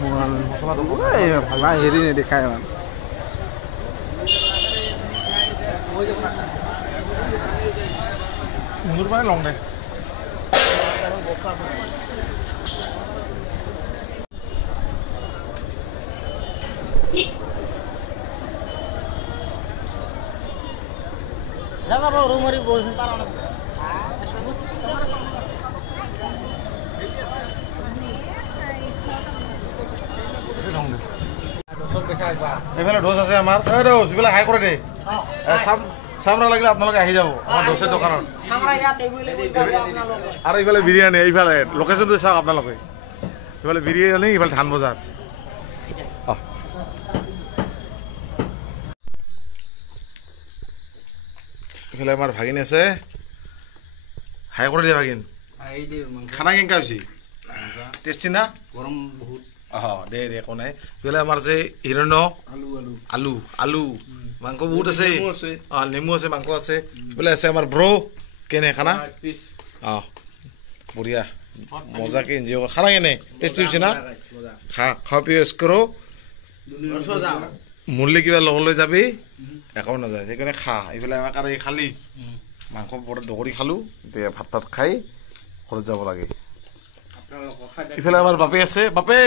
ভালা হেৰি নেদেখায় ইমান মুনুৰ পৰাই লওঁ দে জাগা পাও ৰুমাৰি বলছেন তাৰা না এইফালে ডোজ আছে আমাৰ এই ডোজ এইবিলাক হাই কৰে দে চামৰা লাগিলে আপোনালোকে আহি যাব আমাৰ ডোজৰ দোকানত আৰু এইফালে বিৰিয়ানী এইফালে লোকেশ্যনটো চাওক আপোনালোকে এইফালে বিৰিয়ানী এইফালে ধান বজাৰ এইফালে আমাৰ ভাগিন আছে হাই কৰে দিয়ে ভাগিন খানা কেনেকা হৈছে টেষ্টি না গৰম বহুত দে দে একো নাই এইফালে আমাৰ যে হিৰণ্য আলু আলু মাংস বহুত আছে নেমু আছে মাংস আছে এইফালে আছে আমাৰ ব্ৰ কেনে খানা বঢ়িয়া মজাকে এনজয় কৰ খানা কেনে টেষ্টি হৈছে না খা পিছ কৰোঁ মুৰলি কিবা লগলৈ যাবি একো নাযায় সেইকাৰণে খা এইফালে আমাক আৰু খালি মাংস দগৰি খালোঁ এতিয়া ভাত তাত খাই ঘৰত যাব লাগে ইফালে আমাৰ বাপে আছে বাপে